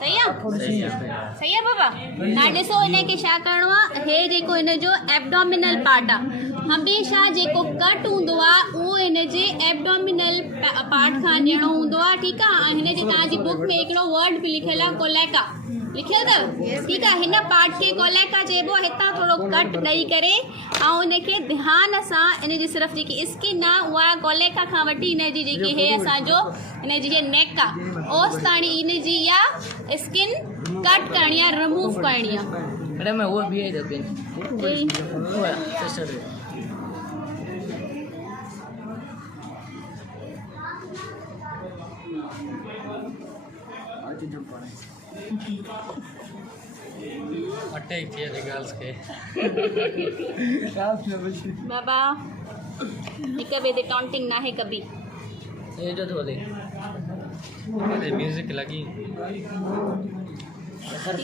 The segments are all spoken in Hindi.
सही है बाबा। ना ॾिसो इनखे छा करिणो आहे, हे जेको हिनजो एब्डोमिनल पार्ट आहे, हमेशह जेको कट हूंदो आहे उहो हिनजे एब्डोमिनल पार्ट खां ॾियणो हूंदो आहे, ठीकु आहे। ऐं हिनजे तव्हांजी बुक में हिकिड़ो वर्ड बि लिखियलु आहे कोलेका, लिखियो अथव, ठीकु आहे। हिन पार्ट खे कोलेका चइबो आहे। हितां थोरो कट ॾेई करे ऐं हिनखे ध्यान सां हिनजी सिर्फ़ु जेकी स्किन आहे उहा कोलेका खां वठी हिनजी जेकी हे असांजो हिनजी जे नेक आहे ओस ताणी हिनजी इहा स्किन कट करणी आहे, रिमूव करणी आहे। मैडम वो भी है देखिए वो सिस्टर अटैक किए थे गर्ल्स के बाबा हिक ॿिए ते टॉन्टिंग ना है कभी। ये जो बोले अरे म्यूजिक लगी ठीकु आहे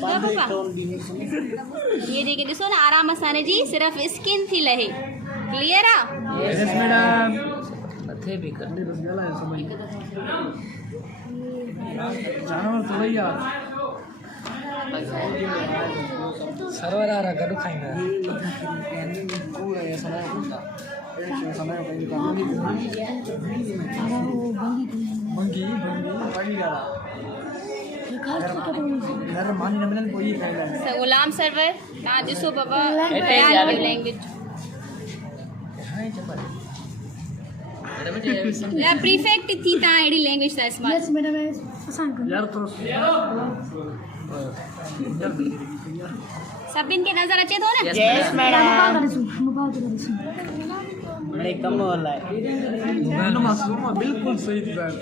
बाबा। ये जेके ॾिसो न आराम सां हिनजी सिर्फ़ु स्किन थी लहे, क्लियर आहे। यस मैडम मथे भी कर जानवर तो भैया सर्वर आ रहा गडू खाएंगे गुलाम सर्वर तव्हां ॾिसो बाबा लैंग्वेज प्रीफेक्ट थी तव्हां अहिड़ी लैंग्वेज था इस्तेमालु सभिनि खे नज़र अचे थो न। यस मैडम बिल्कुल सही थी बात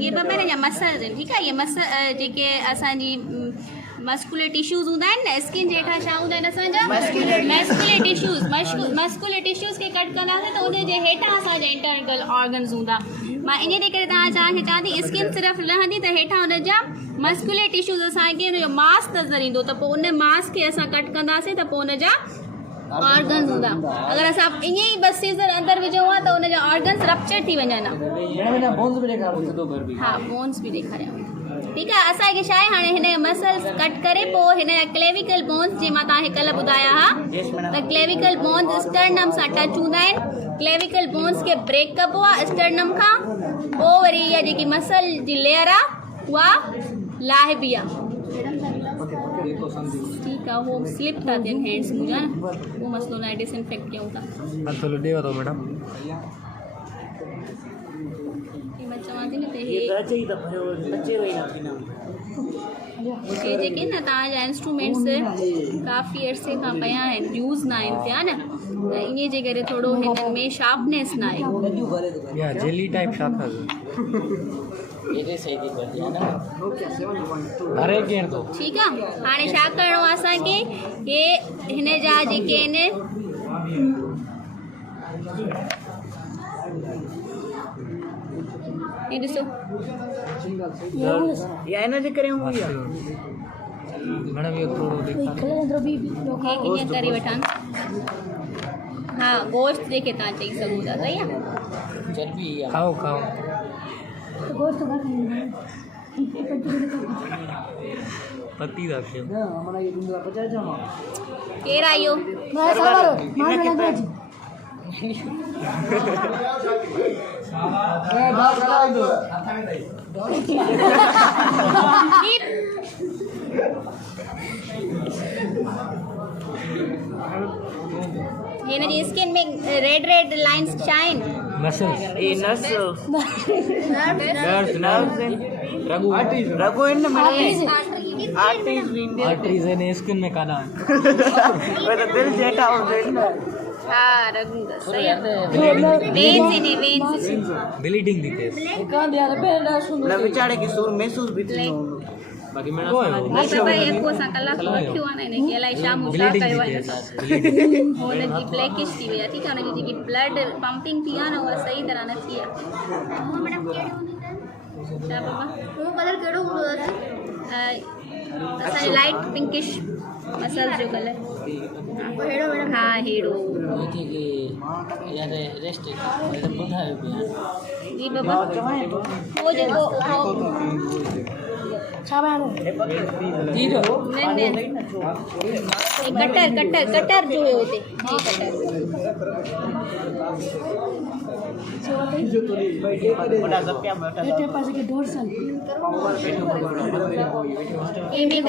ये बाबा हिन जा मसल आहिनि, ठीकु आहे। ये मसल जेके असांजी मस्कुलर टिश्यूज़ हूंदा आहिनि न, स्किन जे हेठां छा हूंदा आहिनि असांजा मस्कुलर टिश्यूज़ खे कट कंदासीं त उनजे हेठां असांजा इंटरनल ऑर्गन्स हूंदा। मां इन जे करे तव्हांखे चवां थी स्किन सिर्फ़ु रहंदी त हेठां हुनजा मस्कुलर टिश्यूज़ असांखे हुनजो मांस नज़र ईंदो, त पोइ उन मांस खे असां कट कंदासीं त पोइ हुनजा ऑर्गन्स हूंदा। अगरि असां ईअं ई बस सीज़र अंदरि विझूं हा त हुनजा ऑर्गन्स रप्चर थी वञनि। हा बोन्स बि ॾेखारियां, ठीकु आहे। असांखे छा आहे हाणे हिन मसल्स कट करे पोइ हिन जा क्लेविकल बोन्स जीअं मां तव्हांखे कल्ह ॿुधाया हा त क्लेविकल बोन्स स्टर्नम सां टच हूंदा आहिनि। क्लेविकल बोन्स खे ब्रेक कबो आहे स्टर्नम खां, पोइ वरी इहा जेकी मसल जी लेयर आहे उहा लाहिबी आहे, ठीकु आहे। उहो स्लिप था थियनि हैंड्स मुंहिंजा न, उहो मसइलो न आहे, डिसइंफेक्ट कयूं था। मैडम मां चवां थी न त हे जेके न तव्हांजा इंस्ट्रूमेंट्स काफ़ी अरसे खां पिया आहिनि, यूज़ न आहिनि थिया न, त इन जे करे थोरो हिननि में शार्पनेस न आहे। या जेली टाइप छा था ठीकु आहे। हाणे छा करिणो आहे असांखे, हे हिन जा जेके आहिनि ये ॾिसो या इन जे करे हुई आहे मैडम ये थोड़ो देखा हीअं करे वठां। हा गोश्त जेके तव्हां चई सघो था, सही आहे। चर्बी खाओ खाओ पत्ती रखियो केरु आयो हिन जी स्किन में रेड लाइंस छा आहिनि? रगो इन आर्टरीज ने स्किन में काना दिल जेटा हो हा रगू सही आहे। Veins in veins bleeding the case न विचारे की सूर महसूस भी थी बाकी मैडम भाई को सा कलाक रखियो आहे न इनखे अलाए छा मुसा कयो आहे हुनजी ब्लैकिश थी वई आहे, ठीकु आहे। हुनजी जेकी ब्लड पंपिंग थी आहे न उहा सही तरह न थी आहे। छा बाबा वो कलर कहिड़ो हूंदो आहे? असांजो लाइट पिंकिश मसल जो कलर हाँ हेड़ो रेस्ट ॿुधायो पिया जी बाबा वो जेको कटर कटर कटर जो है होते बड़ा जप्या बेटा ये भी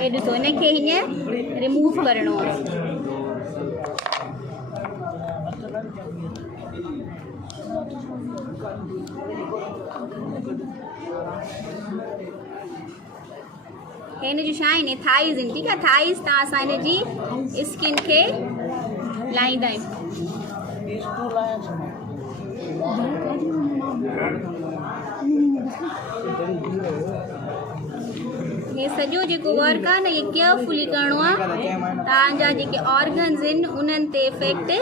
ये ॾिसो हिनखे हीअं रिमूव करिणो आहे हिन जो छा आहिनि थाइज़ आहिनि ठीकु आहे थाइज़ तव्हां असां हिन जी स्किन खे लाहींदा आहियूं ये सॼो जेको वर्क आहे न इहे केयरफुली करिणो आहे तव्हांजा जेके ऑर्गन्स आहिनि उन्हनि ते इफेक्ट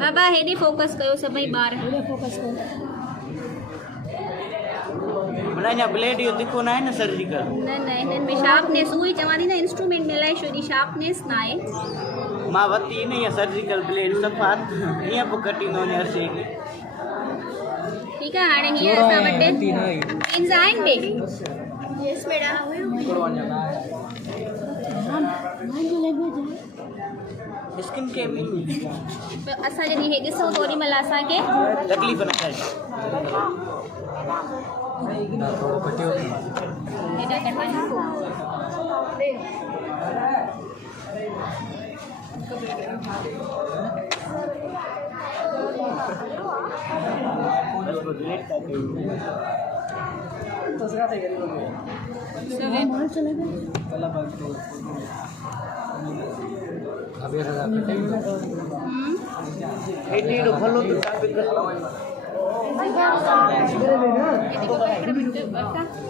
बाबा हेॾे फोकस कयो सभई ॿार फोकस कयो मना ब्लेड यो तिखो ना है ना सर्जिकल न न हिननि में शार्पनेस उहो ई चवां थी न इंस्ट्रूमेंट में अलाए छो एॾी शार्पनेस न आहे मां वरिती न इहा सर्जिकल ब्लेड सफ़ा ईअं पोइ कटींदो वञे हर शइ खे ठीकु आहे हाणे हीअं असां वटि पिन्स आहिनि टे यस मैडम स्किन के असां जॾहिं हे ॾिसूं त ओॾी महिल असांखे तकलीफ़ न थिए हेॾा कटायूं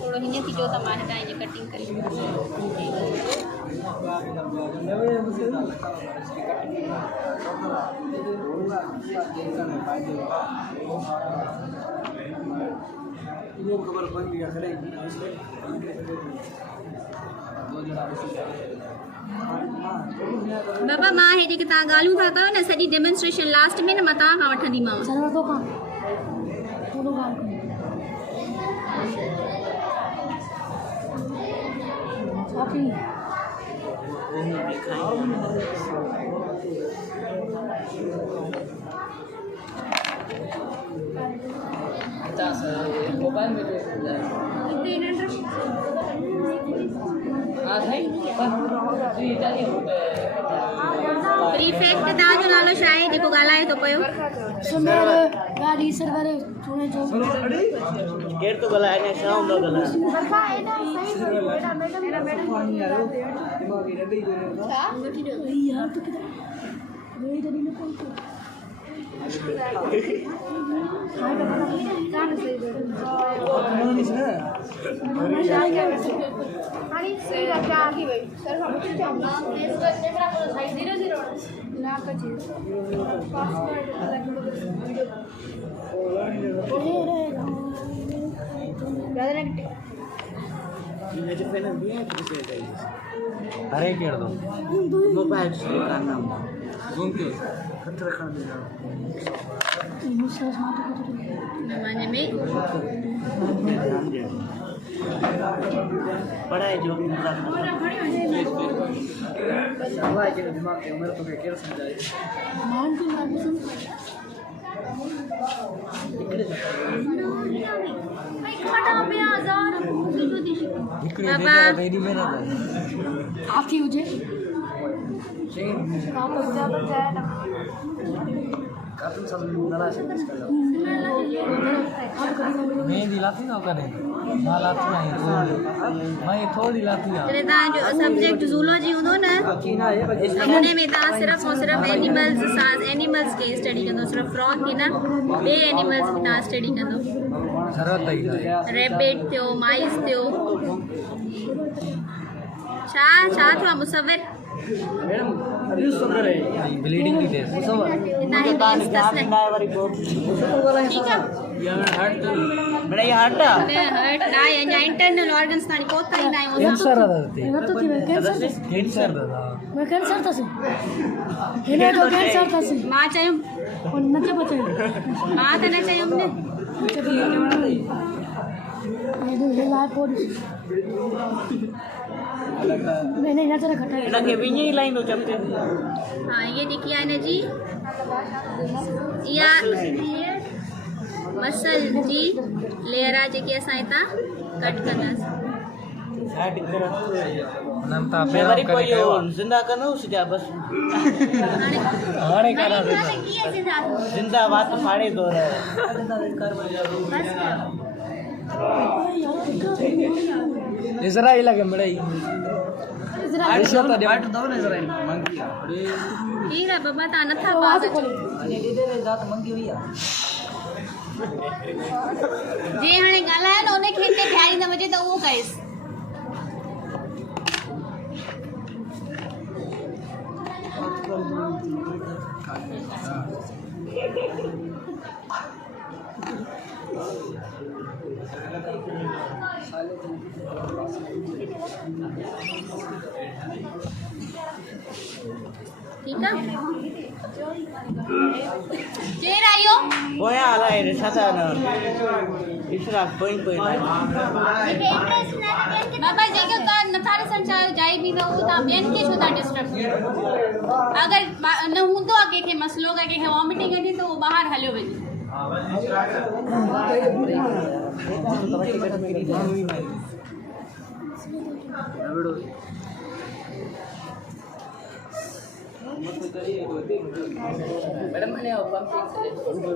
थोड़ो हीअं थी जो त मां हितां जी कटिंग करे बाबा मां हे जेके तव्हां ॻाल्हियूं था कयो न सॼी डेमोन्स्ट्रेशन लास्ट में न मां तव्हां खां वठंदीमांव मोबाइल में प्रीफेक्ट तव्हांजो नालो छा आहे जेको ॻाल्हाए थो पियो केरु थो ॻाल्हाए अञा छा हूंदो अरे केड़ दो मोबाइल से करना घूम के खतरे खा देना माने में बड़ा है जो दिमाग के उम्र तो क्या समझाए बाबा आती हुजे मेहंदी लाती ना करे मां लाती ना मैं थोड़ी लाती ना जॾहिं तव्हांजो सब्जेक्ट ज़ूलॉजी हूंदो न हुन में तव्हां सिर्फ़ु और सिर्फ़ु एनिमल्स खे स्टडी कंदो सिर्फ़ु फ्रॉग खे न ॿिए एनिमल्स खे तव्हां स्टडी कंदो ज़रूरत ही रेबिट थियो माइस थियो छा थियो आहे मुसविर ब्लीडिंग थी तेज इतना ही बेस कसले ठीक है बड़ा ये हटा ने हर्ट ना या इंटरनल ऑर्गन्स ताणी पोता ही ना कैंसर ಅದಕ್ಕೆ कैंसर दादा मैं कैंसर था से इन्हें तो कैंसर था से मां चयो और नचे बचे मां त न चयो ने ये लाइव बॉडी नहीं नचे खटा इना के विनी लाइन हो चमते हां ये देखिए ने जी या मसल जी लेयरा जेके असां हितां कट कंदासीं साइड कर नंता मैं पेरा वरी कोई करे जिंदा करनो उसका बस हाणे करा दे जिंदा बात फाड़े दो रहे इजराइल के मड़ई इजराइल बाट दो ना इजराइल मंगी हीरा बाबा ता नथा आवाज पास खोली जे हाणे ॻाल्हायो न उन खे हिते ध्यानु न वजे त उहो कएसि ठीक है जेर आयो बोया आला है साथा ना इसरा कोई बाबा जेके ता नथारे संचार जाई भी तो ता बेन के छो ता डिस्टर्ब अगर न हुंदो के के मसलो के वॉमिटिंग अची तो वो बाहर हलियो वञे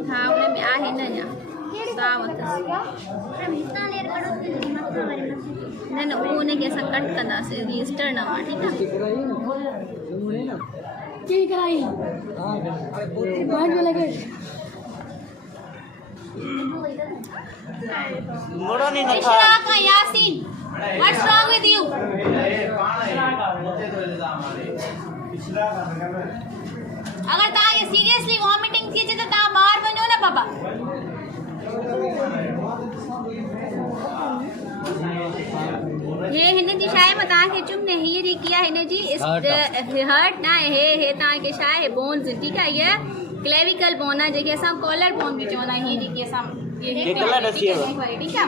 हाँ उन्हें में आहे न या दावत न न वो उन्हें के असां कट कंदासीं रजिस्टर न वा ठीक है की कराई बाहर में लगे मोड़ो नहीं ना Ishraq Yasin what's wrong with you अगर ता ये सीरियसली वॉमिटिंग थी तो ता बाहर वञो ना बाबा हे हिन जी शाय में ता के चुम ने ये दी किया हिन जी हर्ट ना हे ता के शाय बोन्स ठीक है ये क्लेविकल बोन है जेके असां कॉलर बोन भी चवंदा आहियूं जेके असां ये कलर रसी है ठीक है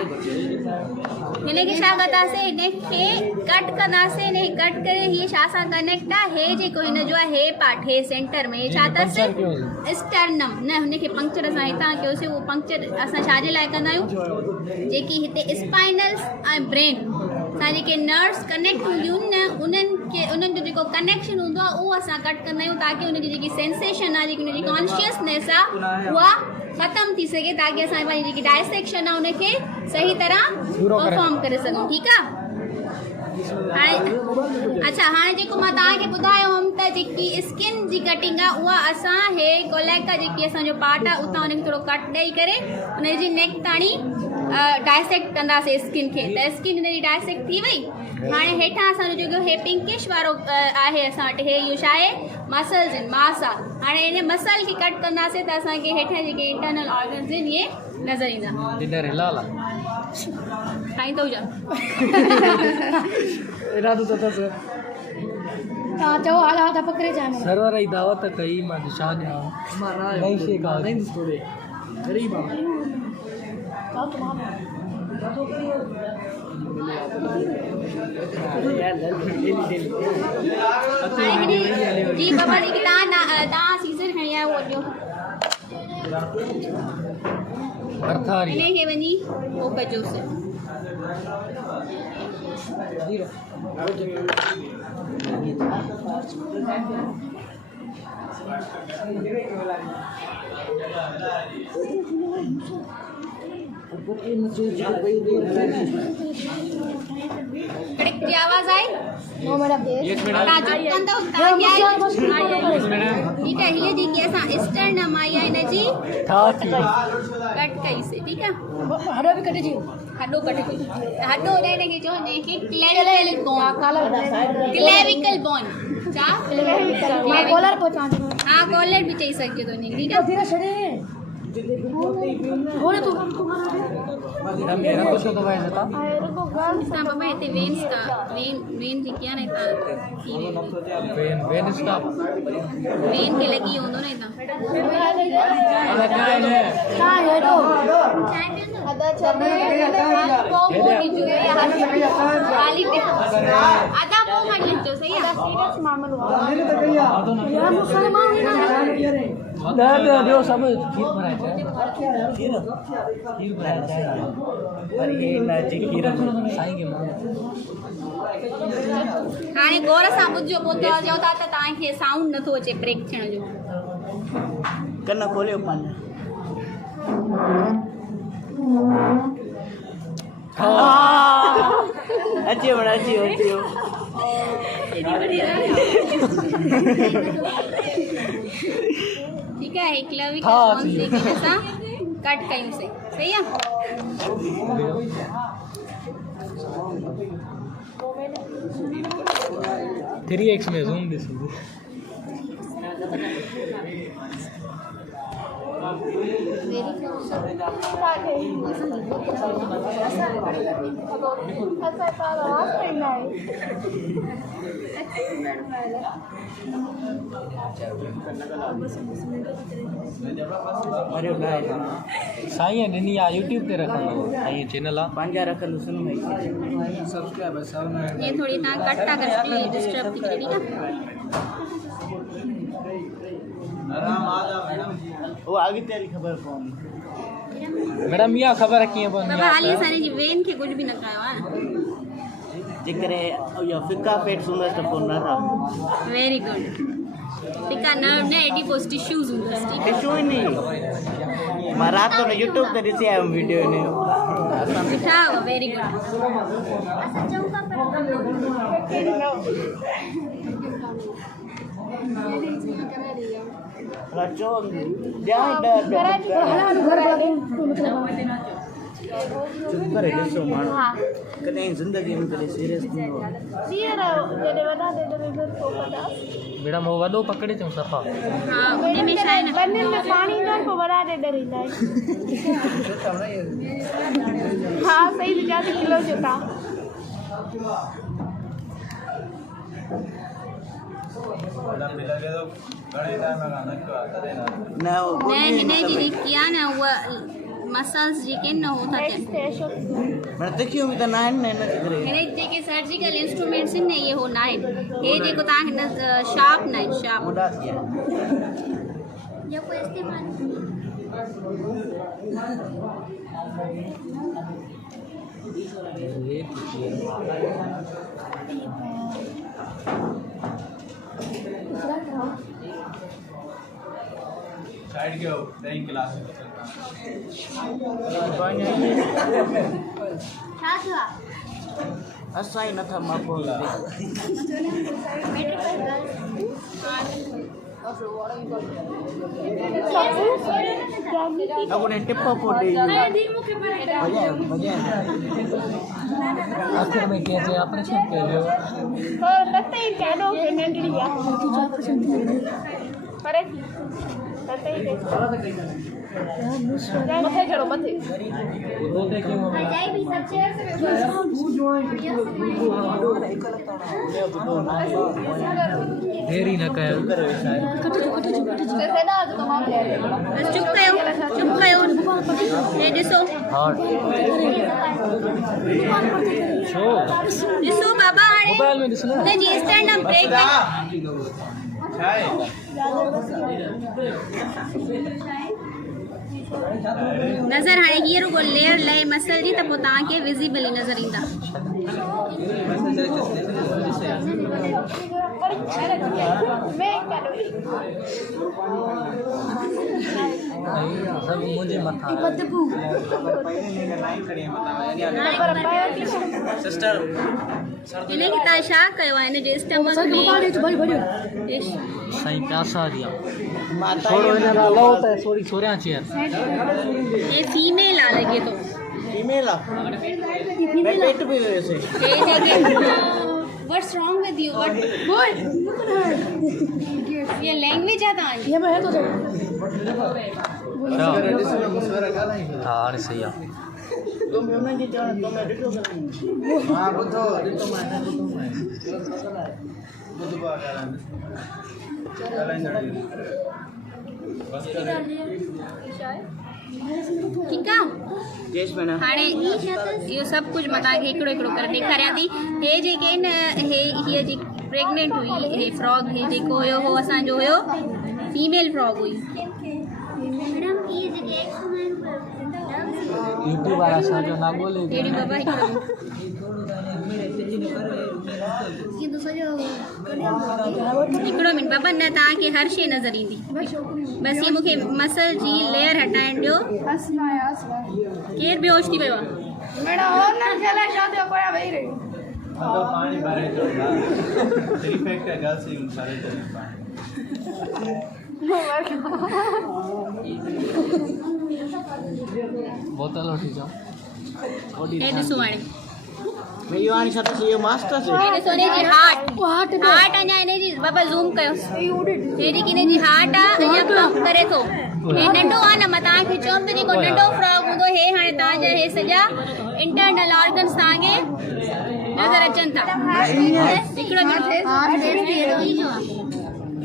हिन के छा कंदासीं हिन खे कट कंदासीं ने कट करे ही छा सां कनेक्ट आहे हे जेको हिन जो आहे हे पार्ट हे सेंटर में छा अथसि स्टर्नम न हुन खे पंक्चर असां हितां कयोसीं उहो पंक्चर असां छाजे लाइ कंदा आहियूं जेकी हिते स्पाइनल्स ऐं ब्रेन सां जेके नर्व्स कनेक्ट हूंदियूं न उन्हनि जो जेको कनेक्शन हूंदो आहे उहो असां कट कंदा आहियूं ताकी हुनजी जेकी सेंसेशन आहे जेकी हुनजी कॉन्शियसनेस आहे उहा ख़त्म थी सघे ताकी असां पंहिंजी जेकी डायसेक्शन आहे उनखे सही तरह परफॉर्म करे सघूं ठीकु आहे हाणे अच्छा हाणे जेको मां तव्हांखे ॿुधायो हुअमि त जेकी स्किन जी कटिंग आहे उहा असां हे कोलेका जेकी असांजो पार्ट आहे उतां हुनखे थोरो कट ॾेई करे हुनजी नेक ताणी डायसेक्ट कंदासीं स्किन खे त स्किन हिनजी डायसेक्ट थी वई हाणे हेठां असांजो जेको हे पिंकिश वारो आहे असां वटि हे इहो छा आहे मसल्स आहिनि मास आहे हाणे हिन मसल खे कट कंदासीं त असांखे हेठां जेके इंटरनल ऑर्गन्स आहिनि इहे नज़र ईंदा डिनर हिलाला साईं तो हुजनि इरादो तो तस हाँ चलो आला था पकड़े जाने सर्वर आई दावत कई मां शान मारा नहीं से का नहीं थोड़े गरीब जी बाबा जी तव्हां सीज़र खणी आयो उहो ॾियो अर्थारी इनखे वञी उहो कजोसि कड़क जी आवाज़ आई वो मेरा एक मिनट ठीक है ये जेकी असां स्टर्नम आई आहे हिनजी कट कईसीं ठीकु आहे हड़ो भी कटे जी हॾो कटिजी हॾो हिनखे चवंदा आहिनि क्लेविकल बोन क्लेविकल बोन छा मैं कॉलर पहुंचा दूं हाँ कॉलर भी चई सघे थो इन ठीक आहे धीरे छड़े थोड़े तू मेरा कुछ तो भाई था रुको गाल हितां बाबा हिते वेन्स का वेन जेकी आहे न हितां वेन स्टॉप वेन खे लॻी हूंदो न हितां हां हेडो आधा छॾे को मोटी जो खाली आधा को खणी अचो सही आहे सीरियस मामलो यार मुसलमान ना दे सब खीर भरायचं खीर भरायचं पर ये ना जी खीर साईं खे मां हाणे गौर सां ॿुधजो पोइ चओ था त तव्हांखे साउंड नथो अचे ब्रेक थियण जो कन खोलियो पंहिंजा अची वण अची ठीक आहे एकलवी खे सॉन्ग जेके असां कट कयूंसीं सही आहे 3x में ज़ूम ॾिसो अरे भाई साईं ॾिनी आहे यूट्यूब ते रखंदो साईं चैनल आहे पंहिंजा रखंदो सुनो भाई सब्सक्राइबर सब ये थोड़ी ना कट था कर डिस्टर्ब थी करे ठीक है वो आगे तेरी खबर कौन मैडम इहा ख़बर कीअं बाबा पवंदी हाली असांजे जी वेन खे कुझु बि न कयो आहे जेकरे यो फिका पेट सुंदर तो फोन ना था वेरी गुड टिका न एडिपोस टिश्यूज हूंदसि ठीक है टिश्यू ही नहीं मैं रात को यूट्यूब ते ॾिसी आयो वीडियो ने सुठा हुआ वेरी गुड राचो ध्यान चुप करे ॾिसो माण्हू कॾहिं ज़िंदगी में कॾहिं सीरियस थी हो मैडम वो वॾो पकड़े अचूं सफ़ा हाँ उन में छा आहे न बन्ने में पानी ना को बड़ा दे डरींदा हां सही से ज्यादा किलो जो था न हिन जी जेकी आहे न उहा मसल्स जेके न हो था थियनि मैं देखियो भी तो ना है ना करे हिन जेके सर्जिकल इंस्ट्रूमेंट्स आहिनि न इहे हो न आहिनि हे जेको तव्हांखे न शार्प न आहिनि शार्प उदास किया या कोई इस्तेमाल साइड के हो नहीं क्लास छा थियो आहे असां ही न था मापो अपने टिप्पा पोटी आखिर में कैसे ऑपरेशन कर लो तो तते ही कैडो के नंढड़ी आ करे थी तते ही मथे चढ़ो मथे रोते क्यों जाई भी सब चेयर से देरी न कयो चुप कयो हे ॾिसो हां छो ॾिसो बाबा हाणे मोबाइल में ॾिस न न जी स्टैंड अप ब्रेक नज़र हाणे हीअ रुगो लेयर लहे मसल जी त पोइ तव्हांखे विज़िबल ई नज़र ईंदा सब मुझे मथा सिस्टर हिन खे तव्हां छा कयो आहे हिन जे स्टमक में इश, सही पैसा दिया माता थोड़ो इन लालो त थोड़ी सोरिया चेयर ये फीमेल आ लगे तो फीमेल मैं पेट भी वैसे ये जेके What's wrong with you? What? Boy, look at her. ये लैंग्वेज है तांजी ये मैं है तो हाँ अरे सही है हाँ बुद्धो जितो मैं ठीक है जेस मैडम हाणे इहो सभु कुझु मां तव्हांखे हिकिड़ो हिकिड़ो करे ॾेखारियां थी हे जेके न हीअ जेकी प्रेग्नेंट हुई हे फ्रॉग हे जेको हुयो हो असांजो हुयो फीमेल फ्रॉग हुई यूट्यूब वारा असांजो ना ॻोल्हे अहिड़ी बाबा हिकिड़ो हिकिड़ो मिंट बाबा न तव्हांखे हर शइ नज़र ईंदी बसि इहे मूंखे मसल जी लेयर हटाइण ॾियो केरु बेहोश थी वियो आहे तो पानी भरे तो इफेक्ट है गर्ल्स इन भरे तो बोतल वठी जाओ हे ॾिसो हाणे मैं यो आनी छा ये मास्टर से हे ॾिसो हिनजी हार्ट अञा हिनजी बाबा ज़ूम कयो हे जेकी हिनजी हार्ट आहे अञा पंप करे थो हे नंढो आहे न मां तव्हांखे चयुमि त जेको नंढो फ्रॉग हूंदो हे हाणे तव्हांजा हे सॼा इंटरनल ऑर्गन्स तव्हांखे नज़र अचनि था हिकिड़ो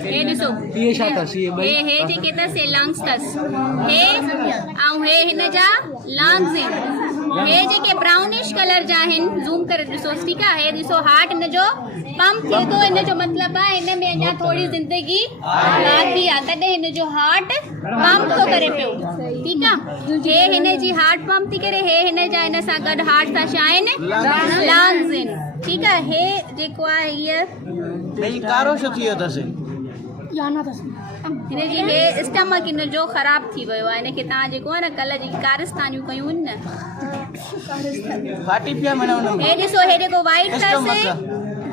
हे ॾिसो ये छा अथसि ये ॿई हे जेके अथसि हे लंग्स अथसि हे ऐं हे हिन जा लंग्स आहिनि हे जेके ब्राउनिश कलर जा आहिनि ज़ूम करे ॾिसोसि ठीकु आहे हे ॾिसो हार्ट हिन जो पंप थिए थो हिन जो मतिलबु आहे हिन में अञा थोरी ज़िंदगी बाक़ी आहे तॾहिं हिन जो हार्ट पंप थो करे पियो ठीकु आहे हे हिन जी हार्ट पंप थी करे हे हिन जा हिन सां गॾु हार्ट सां छा आहिनि लंग्स आहिनि ठीकु आहे हे जेको आहे हीअ नहीं कारो छो थियो तसे हिनजी हे स्टमक हिन जो ख़राबु थी वियो आहे हिनखे तव्हां जेको आहे न कल्ह जेकी कारस्तानियूं कयूं आहिनि न फाटी पिया मैंने हे ॾिसो हे जेको वाइट अथसि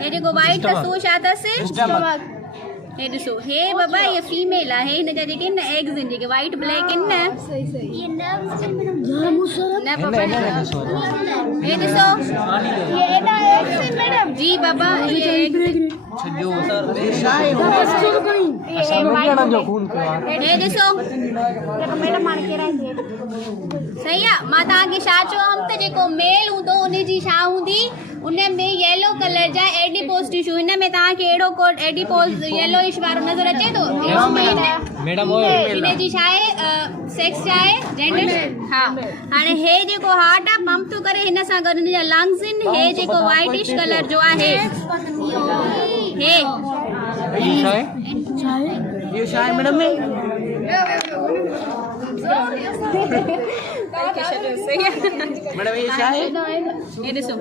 हे जेको वाइट अथसि उहो छा अथसि स्टमक हे ॾिसो हे बाबा ये फीमेल आहे हिन जा जेके न एग्स आहिनि जेके वाइट ब्लैक आहिनि न न बाबा हे ॾिसो जी बाबा ये छॾियो शायद जो खून कयो आहे हे ॾिसो सही आहे मां तव्हांखे छा चयोमि त जेको मेल हूंदो उनजी छा हूंदी उन में येलो कलर जा एडिपोज टिश्यू हिन में तव्हांखे अहिड़ो कोड एडिपोज येलोइश वारो नज़र अचे थो मैडम हिनजी छा आहे सेक्स छा आहे जेंडर हा हाणे हे जेको हार्ट आहे पंप थो करे हिन सां गॾु हिन जा लंग्स आहिनि हे जेको वाइटिश कलर जो आहे हे ये शायद मैडम में मैडम ये शायद हे ॾिसो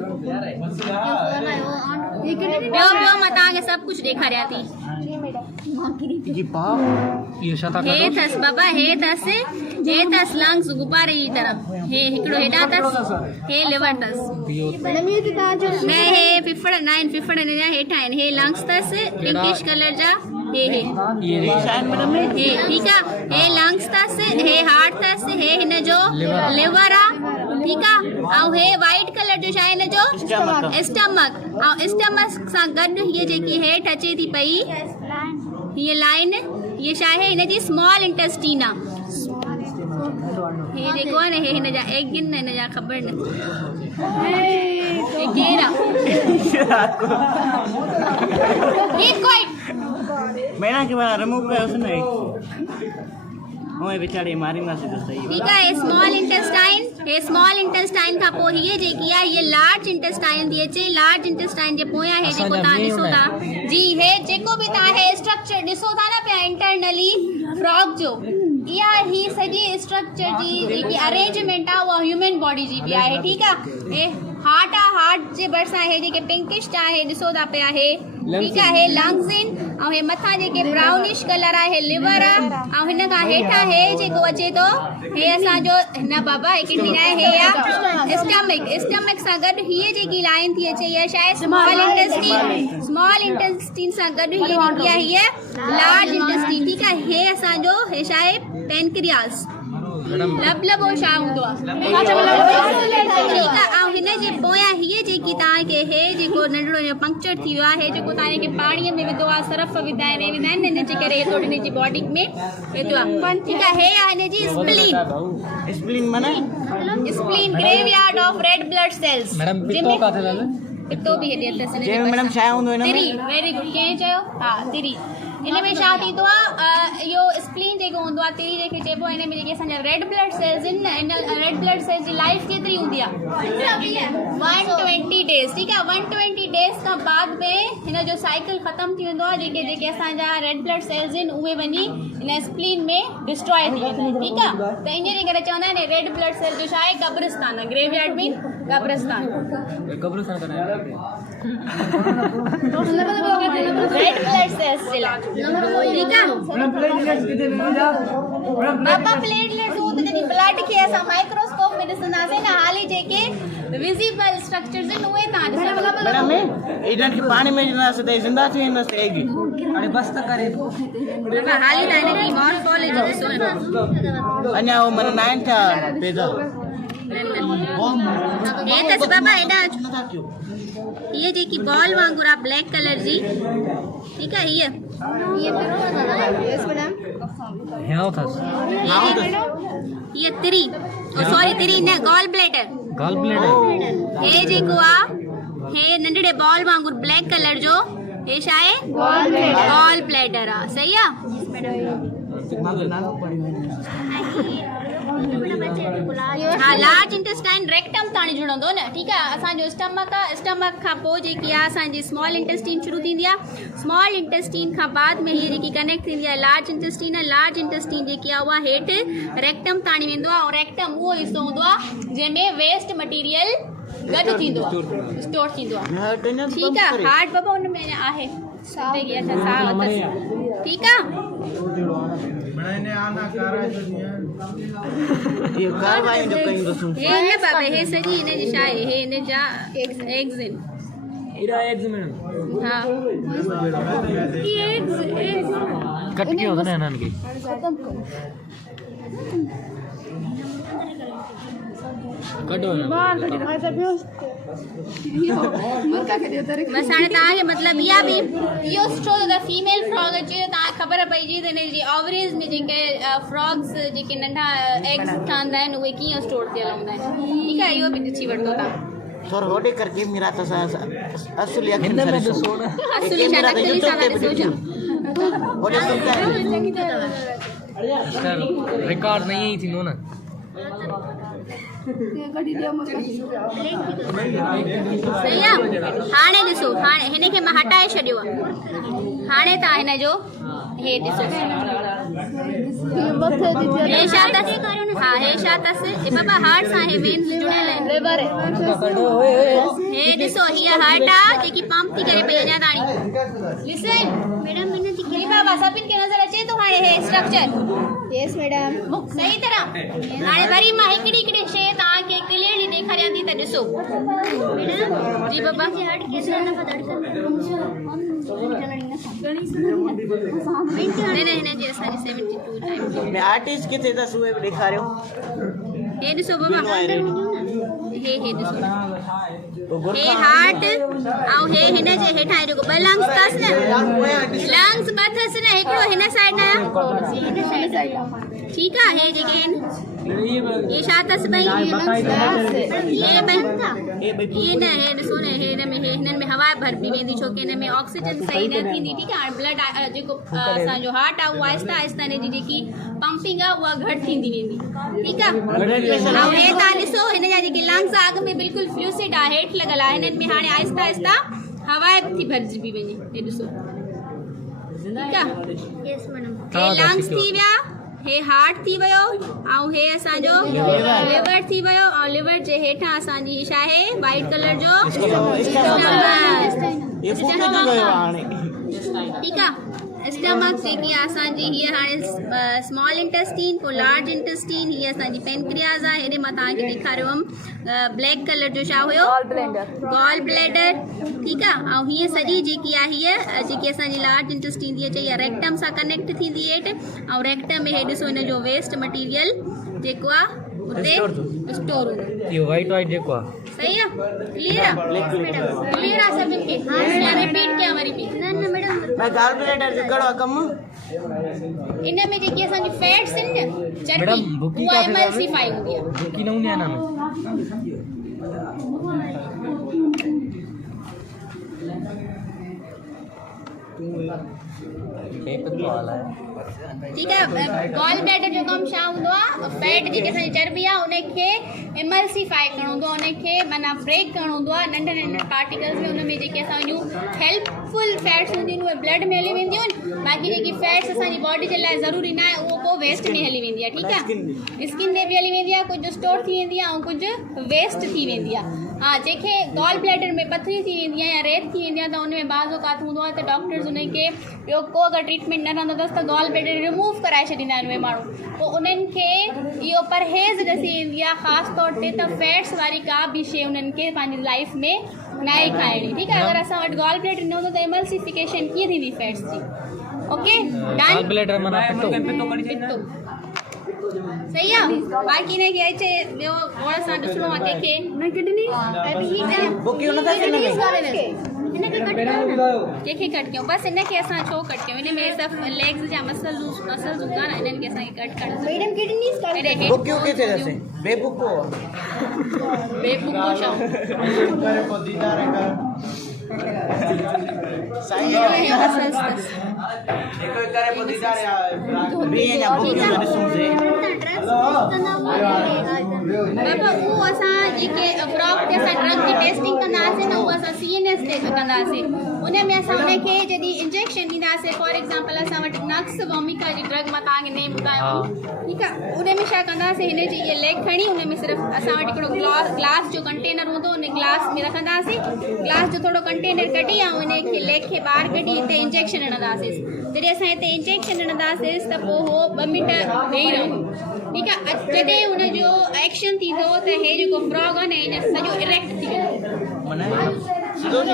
ॿियो मां तव्हांखे सभु कुझु ॾेखारियां थी जी पाव ये छा था हे अथसि बाबा हे अथसि लंग्स गुब्बारे जी तरह हे हिकिड़ो हेॾां अथसि हे लिवर अथसि न हे फिफड़ न आहिनि फिफड़ हिन जा हेठा आहिनि हे लंग्स अथसि पिंकिश कलर जा हे शायद मैडम में हे ठीकु आहे हे लंग्स अथसि हे हार्ट अथसि हे हिन जो लिवर आहे ठीकु आहे ऐं हे वाइट कलर जो छा आहे हिन जो स्टमक ऐं स्टमक सां गॾु हीअ जेकी हेठि अचे थी पई हीअ लाइन हीअ छा आहे हिन जी स्मॉल इंटेस्टीन आहे हे जेको आहे न हे हिन जा एग आहिनि न हिन जा ख़बर न हे केरु आहे मैडम के बारे रिमूव कयो उसने ओए बेचारे मारी ना से सही ठीक है स्मॉल इंटेस्टाइन खां पोइ हीअ जेकी आहे हीअ लार्ज इंटेस्टाइन थी अचे लार्ज इंटेस्टाइन जे पोयां हे जेको तव्हां ॾिसो था जी हे जेको बि तव्हां हे स्ट्रक्चर ॾिसो था न पिया इंटरनली फ्रॉग जो इहा ही सॼी स्ट्रक्चर जी जेकी अरेंजमेंट आहे उहा ह्यूमन बॉडी जी बि आहे ठीकु आहे हे हार्ट आहे हार्ट जे भरिसां हे जेके पिंकिश आहे ॾिसो था पिया हे ठीकु आहे हे लंग्स आहिनि ऐं हे मथां जेके ब्राउनिश कलर आहे हे लिवर आहे ऐं हिन खां हेठां हे जेको अचे थो हे असांजो न बाबा हिकिड़ी न आहे हे आहे स्टमक सां गॾु हीअ जेकी लाइन थी अचे हीअ छा आहे स्मॉल इंटेस्टीन सां गॾु हीअ जेकी आहे हीअ लार्ज इंटेस्टीन ठीकु आहे हे असांजो हे छा आहे पेनक्रियास लब हो छा हूंदो आहे ठीकु आहे ऐं हिन जे पोयां हीअ जेकी तव्हांखे हे जेको नंढड़ो जो पंक्चर थी वियो आहे हे जेको तव्हांखे पाणीअ में विधो आहे सरफ विधा आहिनि हिन जे करे हे थोरो हिन जी बॉडी में विधो आहे ठीकु आहे हे आहे हिन जी स्प्लीन स्प्लीन माने spleen graveyard of red blood sales madam पितो काथे लाले पितो बि हेॾे अथसि जे मैडम छा हूंदो हिन में तिरी वेरी गुड कंहिं चयो हा तिरी इन में छा थींदो आहे इहो स्प्लीन जेको हूंदो आहे तिरी जेके चइबो आहे हिन में जेके असांजा रेड ब्लड सेल्स आहिनि न इन रेड ब्लड सेल्स जी लाइफ केतिरी हूंदी आहे 120 डेज़ ठीकु आहे 120 डेज़ खां बाद में हिन जो साइकिल ख़तमु थी वेंदो आहे जेके असांजा रेड ब्लड सेल्स आहिनि उहे वञी हिन स्प्लीन में डिस्ट्रॉय थी वेंदा आहिनि ठीकु आहे त इन जे करे चवंदा आहिनि रेड ब्लड सेल जो छा आहे कब्रिस्तान आहे ग्रेवयार्ड मीन कब्रिस्तान कब्रिस्तान रेड ब्लड सेल्स जे लाइ ठीकु आहे बाबा प्लेटलेट्स हू त जॾहिं ब्लड खे असां माइक्रोस्कोप में ॾिसंदासीं न हाली जेके विज़िबल स्ट्रक्चर्स आहिनि उहे तव्हां ॾिसंदा मैडम इधर की पानी में जिंदा से जिंदा थी न सेगी अरे बस त करे हाली त हिन जी मॉर्फोलॉजी ॾिसो न अन्या वो मन 9 था पैदा हे त बाबा हेॾा न था क्यों ये जेकी बॉल वांगुरु आहे ब्लैक कलर जी ठीकु आहे हीअ यहाँ थस हीअ तिरी सॉरी तिरी न गॉल ब्लैडर गॉल ब्लैडर हे जेको आहे हे नंढड़े बॉल वांगुरु ब्लैक कलर जो हे छा आहे गॉल ब्लैडर आहे सही आहे हा लार्ज इंटेस्टाइन रेक्टम ताणी जुड़ंदो न ठीकु आहे असांजो स्टमक आहे स्टमक खां पोइ जेकी आहे असांजी स्मॉल इंटेस्टीन शुरू थींदी आहे स्मॉल इंटेस्टीन खां बाद में हीअ जेकी कनेक्ट थींदी आहे लार्ज इंटेस्टीन जेकी आहे उहा हेठि रेक्टम ताणी वेंदो आहे ऐं रेक्टम उहो हिसो हूंदो आहे जंहिंमें वेस्ट मटीरियल गॾु थींदो आहे स्टोर थींदो आहे ठीकु आहे हार्ट बाबा हुन में आहे ठीकु आहे मैंने आना कारा जो दिया ये कारवाई जो कहीं तो सुन हे न बाबा हे सॼी हिन जी छा आहे हे हिन जा एग्स आहिनि इरा एग्स में हा कट के होता है ना इनकी कटो ना बस हाणे तव्हांखे मतिलबु इहा बि इहो छो त फीमेल फ्रॉग अचे त तव्हांखे ख़बर पइजी त हिन जी ओवरीज़ में जेके फ्रॉग्स जेके नंढा एग्स ठहंदा आहिनि उहे कीअं स्टोर थियल हूंदा आहिनि ठीकु आहे इहो बि ॾिसी वठो तव्हां थोड़ा होड़े करके मेरा तो असली अखिन हिंदे में सर ॾिसो न असली छा नकली छा था ॾिसो छा होड़े सुनता है रिकॉर्ड नहीं ही थी नो ना सही आहे हाणे ॾिसो हाणे हिन खे मां हटाए छॾियो आहे हाणे तव्हां हिन जो हे ॾिसो हे छा अथसि हा हे छा अथसि हे बाबा हार्ट सां हे वेन्स जुड़ियल आहिनि हे ॾिसो हीअ हार्ट आहे जेकी पंप थी करे पई अञा ताणी लिसन मैडम ही बाबा सभिनि खे नज़र अचे थो हाणे हे स्ट्रक्चर यस मैडम सही तरह हाणे वरी मां हिकिड़ी शइ तव्हांखे क्लियरली ॾेखारियां थी त ॾिसो जी बाबा हिन जी असांजी 72 टाइम मैं आर्टिस्ट के थे दस हुए दिखा रहे हो हे ॾिसो बाबा हे ॾिसो हे हार्ट ऐं हे हिन जे हेठां जेको ॿ लंग्स अथसि न लंग्स ॿ अथसि न हिकिड़ो हिन साइड आहे ठीकु आहे हे जेके आहिनि ये छा अथसि ॿई ये न हे ॾिसो न हे हिननि में हवा भरिजी वेंदी छो की हिन में ऑक्सीजन सही न थींदी ठीकु आहे ब्लड जेको असांजो हार्ट आहे उहो आहिस्ता आहिस्ता हिन जी जेकी पंपिंग आहे उहा घटि थींदी वेंदी ठीकु आहे ऐं हे तव्हां ॾिसो हिन जा जेके लंग्स आहे अॻु में बिल्कुलु फ्लूसिड आहे हेठि लॻल आहे हिननि में हाणे आहिस्ता आहिस्ता हवा थी भरिजी पई वञे हे ॾिसो ठीकु आहे हे लंग्स थी विया हे हार्ट थी वियो ऐं हे असांजो लिवर थी वियो ऐं लिवर जे हेठां असांजी छा आहे वाइट कलर जो ये फूके तो गए वाणे ठीकु आहे स्टमक जेकी असांजी हीअ हाणे स्मॉल इंटेस्टीन पोइ लार्ज इंटेस्टीन हीअ असांजी पेनक्रियाज़ आहे हेॾे मां तव्हांखे ॾेखारियो हुअमि ब्लैक कलर जो छा हुयो गॉल ब्लैडर ठीकु आहे ऐं हीअ सॼी जेकी आहे हीअ जेकी असांजी लार्ज इंटेस्टीन हीअ चई आहे रेक्टम सां कनेक्ट थींदी हेठि ऐं रेक्टम में हे ॾिसो हिन जो वेस्ट मटीरियल जेको आहे उते स्टोर हूंदो इहो वाइट जेको आहे सही आहे क्लियर आहे क्लियर आहे सभिनि खे हाणे रिपीट कयां वरी बि न मैडम मैं गॉल ब्लैडर जो कहिड़ो आहे कमु इन में जेकी असांजी फैट्स आहिनि न चर्बी मैडम, बुकी उहा काथे एमल्सीफाई हूंदी आहे बुकी न हूंदी आहे हिन में ठीकु आहे गॉल ब्लैडर जो कमु छा हूंदो आहे फैट जेकी असांजी चर्बी आहे उनखे एमल्सीफाई करणो हूंदो आहे उनखे माना ब्रेक करणो हूंदो आहे नंढे नंढे पार्टिकल्स में उन में जेके असांजूं हेल्पफुल फैट्स हूंदियूं आहिनि उहे ब्लड में हली वेंदियूं आहिनि बाक़ी जेकी फैट्स असांजी बॉडी जे लाइ ज़रूरी न आहे उहो पोइ वेस्ट में हली वेंदी आहे ठीकु आहे स्किन में बि हली वेंदी आहे कुझु स्टोर थी वेंदी आहे ऐं कुझु वेस्ट थी वेंदी आहे हा जंहिंखे गॉल ब्लैडर में पथरी थी वेंदी आहे या रेत थी वेंदी आहे त उन में बाज़ औक़ात हूंदो आहे त डॉक्टर्स उनखे ॿियो को अगरि ट्रीटमेंट न रहंदो अथसि त गॉल ब्लैडर रिमूव कराए छॾींदा आहिनि उहे माण्हू पोइ उन्हनि खे इहो परहेज़ ॾसी वेंदी आहे ख़ासि तौर ते त फैट्स वारी का बि शइ उन्हनि खे पंहिंजी लाइफ में न ई खाइणी ठीकु आहे अगरि असां वटि गॉल ब्लैडर न हूंदो त एमल्सिफिकेशन कीअं थींदी फैट्स जी ओके डन ब्लैडर माना पितो सही आहे बाक़ी हिनखे अचे ॿियो गौर सां ॾिसणो आहे कंहिंखे बुकी हुन खां हिन में हिनखे कट कंहिंखे कट कयूं बसि हिनखे असां छो कट कयूं हिन में सभु लेग्स जा मसल्स हूंदा न हिननि खे असांखे कट करणु मैडम किडनीस बुकियूं किथे अथसि बेबुको बेबुको छा करे पोइ दीदार कर सही है हिकु करे पोइ दीदार बीह जा बुकियूं ॾिसूं से बाबा उहो असां जेके फ्रॉक ते असां ड्रग जी टेस्टिंग कंदासीं न उहो असां CNS ते कंदासीं उन में असां उनखे जॾहिं इंजेक्शन ॾींदासीं फॉर एग्ज़ाम्पल असां वटि नक्स वोमिका जी ड्रग मां तव्हांखे नेम ॿुधायो ठीकु आहे उन में छा कंदासीं हिन जी इहा लेग खणी उन में सिर्फ़ु असां वटि हिकिड़ो ग्लास जो कंटेनर हूंदो उन ग्लास में रखंदासीं ग्लास जो थोरो कंटेनर कढी ऐं उनखे लेग खे ॿाहिरि कढी हिते इंजेक्शन हणंदासीं जॾहिं असां हिते इंजेक्शन हणंदासीं त पोइ उहो 2 मिंट वेही रहंदो ठीकु आहे जॾहिं हुनजो एक्शन थींदो त हे जेको फ्रॉग आहे न हीअ सॼो इरेक्ट थी वेंदो सिधो थी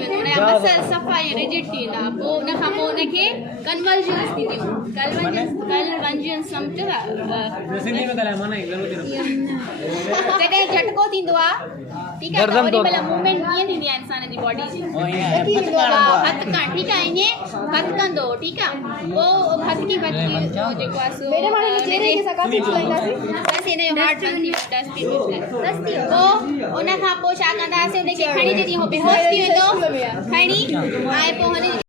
वेंदो हुनजा मसल सफ़ा ऐं रिजिड थी वेंदा पोइ उनखां पोइ उनखे कन्वर्जन्स थींदियूं कन्वर्जन्स सम्झो था जॾहिं झटको थींदो आहे ठीकु आहे त ओॾी महिल मूवमेंट कीअं थींदी आहे इंसान जी बॉडी जी हथु करणु ठीकु आहे ईअं हथु कंदो ठीकु आहे पोइ हथकी जेको आहे सो बसि हिन जो हार्ट बंदि थी पोइ उनखां पोइ छा कंदासीं उनखे खणी जॾहिं उहो बेहोश थी वेंदो खणी ऐं पोइ हुन